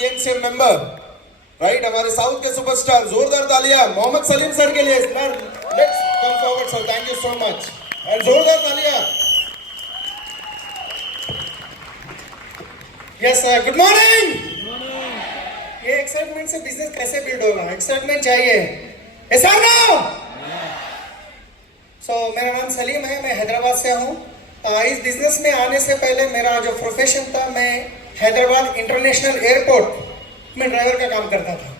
BNCM member, right? हमारे south के superstar, जोरदार तालियां मोहम्मद सलीम सर के लिए. Let's come forward, sir. Thank you so much. And जोरदार तालियां. Yes sir. Good morning. ये एक्साइटमेंट से बिजनेस कैसे बिल्ड होगा? एक्साइटमेंट चाहिए. Yes or no? So मेरा नाम सलीम है, मैं हैदराबाद से हूँ. इस बिजनेस में आने से पहले मेरा जो प्रोफेशन था, मैं हैदराबाद इंटरनेशनल एयरपोर्ट में ड्राइवर का काम करता था.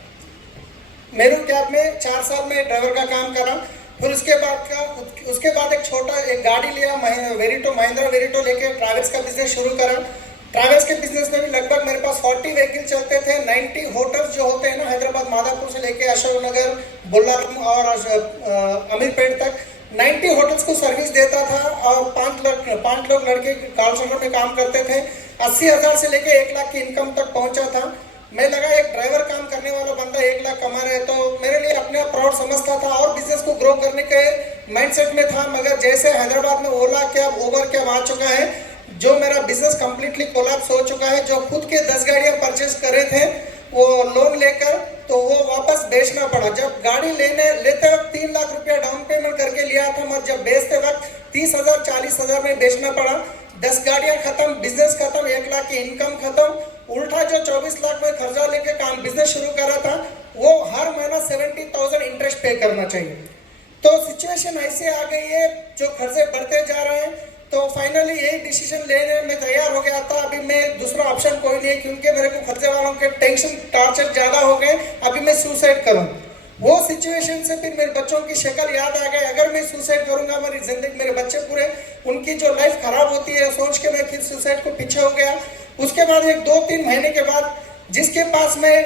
मेरू कैब में 4 साल में ड्राइवर का काम करा. फिर उसके बाद एक गाड़ी लिया, महिंद्रा वेरिटो लेके ट्रैवल्स का बिजनेस शुरू करा. ट्रैवल्स के बिजनेस में भी लगभग मेरे पास 40 व्हीकल चलते थे. 90 होटल्स जो होते हैं ना, हैदराबाद मादापुर से लेके अशोक नगर, बुल्लारम और अमीरपेट तक 90 होटल्स को सर्विस देता था. और 5 लोग लड़के कॉल सेंटर में काम करते थे. 80,000 से लेके 1 लाख की इनकम तक पहुंचा था. मैं लगा एक ड्राइवर काम करने वाला बंदा 1 लाख कमा रहे, तो मेरे लिए अपने आप प्राउड समझता था और बिजनेस को ग्रो करने के माइंडसेट में था. मगर जैसे हैदराबाद में ओला कैब, उबर कैब आ चुका है, जो मेरा बिजनेस कंप्लीटली कोलैप्स हो चुका है. जो खुद के 10 गाड़ियां परचेस करे थे वो लोन लेकर, तो वो वापस बेचना पड़ा. जब गाड़ी लेते वक्त 3 लाख रुपया डाउन पेमेंट करके लिया था, मगर जब बेचते वक्त 30,000 40,000 में बेचना पड़ा. 10 गाड़ियां खत्म, बिजनेस खत्म, 1 लाख की इनकम खत्म. उल्टा जो 24 लाख में खर्चा लेके काम बिजनेस शुरू करा था, वो हर महीना 70,000 इंटरेस्ट पे करना चाहिए. तो सिचुएशन ऐसे आ गई है, जो खर्चे बढ़ते जा रहे हैं. तो फाइनली यही डिसीजन लेने में तैयार हो गया था. अभी मैं दूसरा ऑप्शन कोई नहीं है, क्योंकि मेरे को खर्चे वालों के टेंशन टॉर्चर ज्यादा हो गए. अभी मैं सुसाइड करूं, वो सिचुएशन से फिर मेरे बच्चों की शक्ल याद आ गई. अगर मैं सुसाइड करूंगा, मेरी जिंदगी, मेरे बच्चे पूरे, उनकी जो लाइफ खराब होती है, सोच के मैं फिर सुसाइड को पीछे हो गया. उसके बाद 1-2-3 महीने के बाद, जिसके पास मैं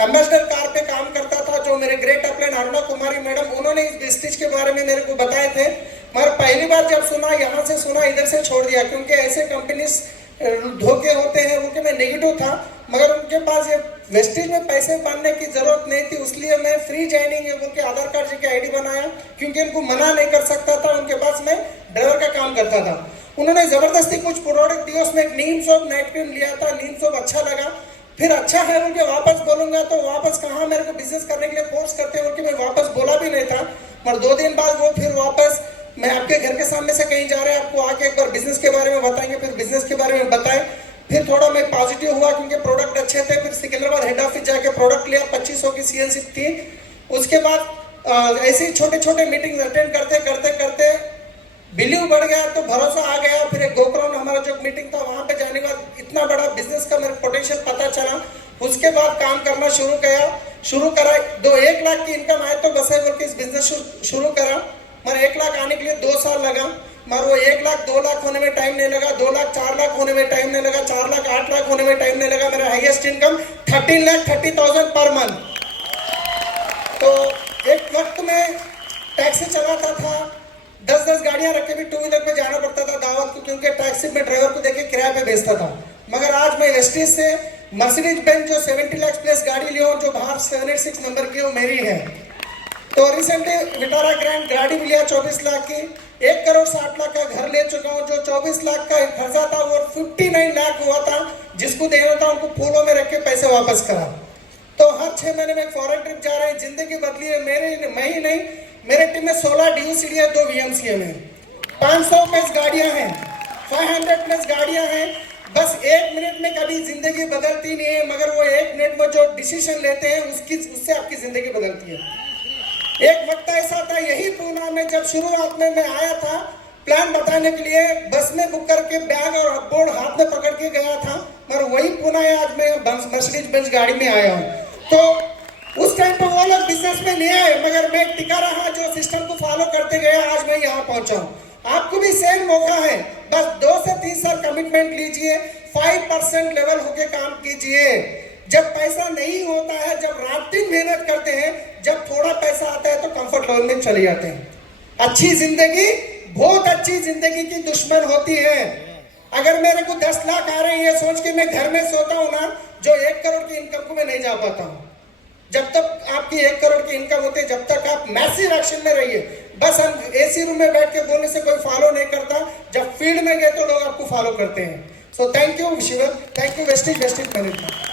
एम्बेसडर कार पे काम करता था, जो मेरे ग्रेट अपलाइन अरुणा कुमारी मैडम, उन्होंने इस बिस्टिज के बारे में मेरे को बताए थे. मगर पहली बार जब सुना, यहाँ से सुना, इधर से छोड़ दिया, क्योंकि ऐसे कंपनीज धोखे होते हैं, उनके मैं नेगेटिव था. मगर उनके पास ये वेस्टेज में पैसे पाने की जरूरत नहीं थी, इसलिए मैं फ्री ज्वाइनिंग उनके आधार कार्ड जी की आईडी बनाया, क्योंकि उनको मना नहीं कर सकता था. उनके पास मैं ड्राइवर का काम करता था. उन्होंने जबरदस्ती कुछ प्रोडक्ट दिए, उसमें एक नीम सोप नाइट क्रीम लिया था. नीम सोप अच्छा लगा, फिर अच्छा है उनके वापस बोलूंगा, तो वापस कहाँ मेरे को बिजनेस करने के लिए फोर्स करते हैं, उनके मैं वापस बोला भी नहीं था. मगर 2 दिन बाद वो फिर वापस, मैं आपके घर के सामने से कहीं जा रहे हैं, आपको आके एक बार बिजनेस के बारे में बताएंगे. फिर बिजनेस के बारे में बताए, फिर थोड़ा मैं पॉजिटिव हुआ, क्योंकि प्रोडक्ट अच्छे थे. फिर सिकंदराबाद हेड ऑफिस जाके प्रोडक्ट लिया, 2500 की सीएनसी थी. उसके बाद ऐसे ही छोटे छोटे मीटिंग अटेंड करते बिलीव बढ़ गया, तो भरोसा आ गया. फिर एक गोकराउंड हमारा जो मीटिंग था, वहां पे जाने के बाद इतना बड़ा बिजनेस का मेरे पोटेंशियल पता चला. उसके बाद काम करना शुरू करा. 1 लाख की इनकम आए तो बस इस बिजनेस शुरू करा. मगर 1 लाख आने के लिए 2 साल लगा. मगर वो 1 लाख 2 लाख होने में टाइम नहीं लगा, 2 लाख 4 लाख होने में टाइम नहीं लगा, 4 लाख 8 लाख होने में टाइम नहीं लगा. मेरा हाईएस्ट इनकम 13,30,000 पर मंथ. तो एक वक्त में टैक्सी चलाता था, 10-10 गाड़ियां रख के भी 2 व्हीलर पे जाना पड़ता था दावत को, क्योंकि टैक्सी में ड्राइवर को देके किराए पे बेचता था. मगर आज मैं वेस्टेज से मर्सिडीज बेंज जो 70 लाख प्लस गाड़ी लिया, जो बाहर 786 नंबर की, वो मेरी है. तो रिसेंटली विटारा ग्रैंड गाड़ी भी लिया 24 लाख की. 1 करोड़ 60 लाख का घर ले चुका हूँ. जो 24 लाख का खर्चा था, वो 59 लाख हुआ था. जिसको देना था, उनको फूलों में रख के पैसे वापस करा. तो हर 6 महीने में फॉरेन ट्रिप जा रहे हैं. जिंदगी बदली है. मैं ही नहीं, मेरे टीम में 16 DUCD है, 2 VMCM है, 500 प्लस गाड़ियां हैं, 500 प्लस गाड़ियां हैं. बस 1 मिनट में कभी जिंदगी बदलती नहीं है, मगर वो 1 मिनट में जो डिसीजन लेते हैं, उससे आपकी जिंदगी बदलती है. एक वक्त ऐसा था, यही पूना में जब शुरुआत में मैं आया था प्लान बताने के लिए, बस में बुक करके बैग और बोर्ड हाथ में पकड़ के गया था. मगर वही पूना है, आज मैं मर्सिडीज बेंज गाड़ी में आया हूँ. तो उस टाइम पर वो लोग बिजनेस में नहीं आए, मगर मैं टिका रहा, जो सिस्टम को फॉलो करते गया, आज मैं यहाँ पहुंचा हूँ. आपको भी सेम मौका है. बस 2 से 3 साल कमिटमेंट लीजिए, 5% लेवल होके काम कीजिए. जब पैसा नहीं होता है, जब रात दिन मेहनत करते हैं, जब थोड़ा पैसा आता है, तो कंफर्ट लेवल में चले जाते हैं. अच्छी जिंदगी, बहुत अच्छी जिंदगी की दुश्मन होती है. अगर मेरे को 10 लाख आ रहे हैं, ये सोच के मैं घर में सोता हूँ ना, जो 1 करोड़ की इनकम को मैं नहीं जा पाता हूँ. जब तक आपकी 1 करोड़ की इनकम होती है, जब तक आप मैसिव एक्शन में रहिए. बस हम एसी रूम में बैठ के बोलने से कोई फॉलो नहीं करता. जब फील्ड में गए तो लोग आपको फॉलो करते हैं. सो थैंक यू शिवर, थैंक यू वेस्टेज मैनेजमेंट.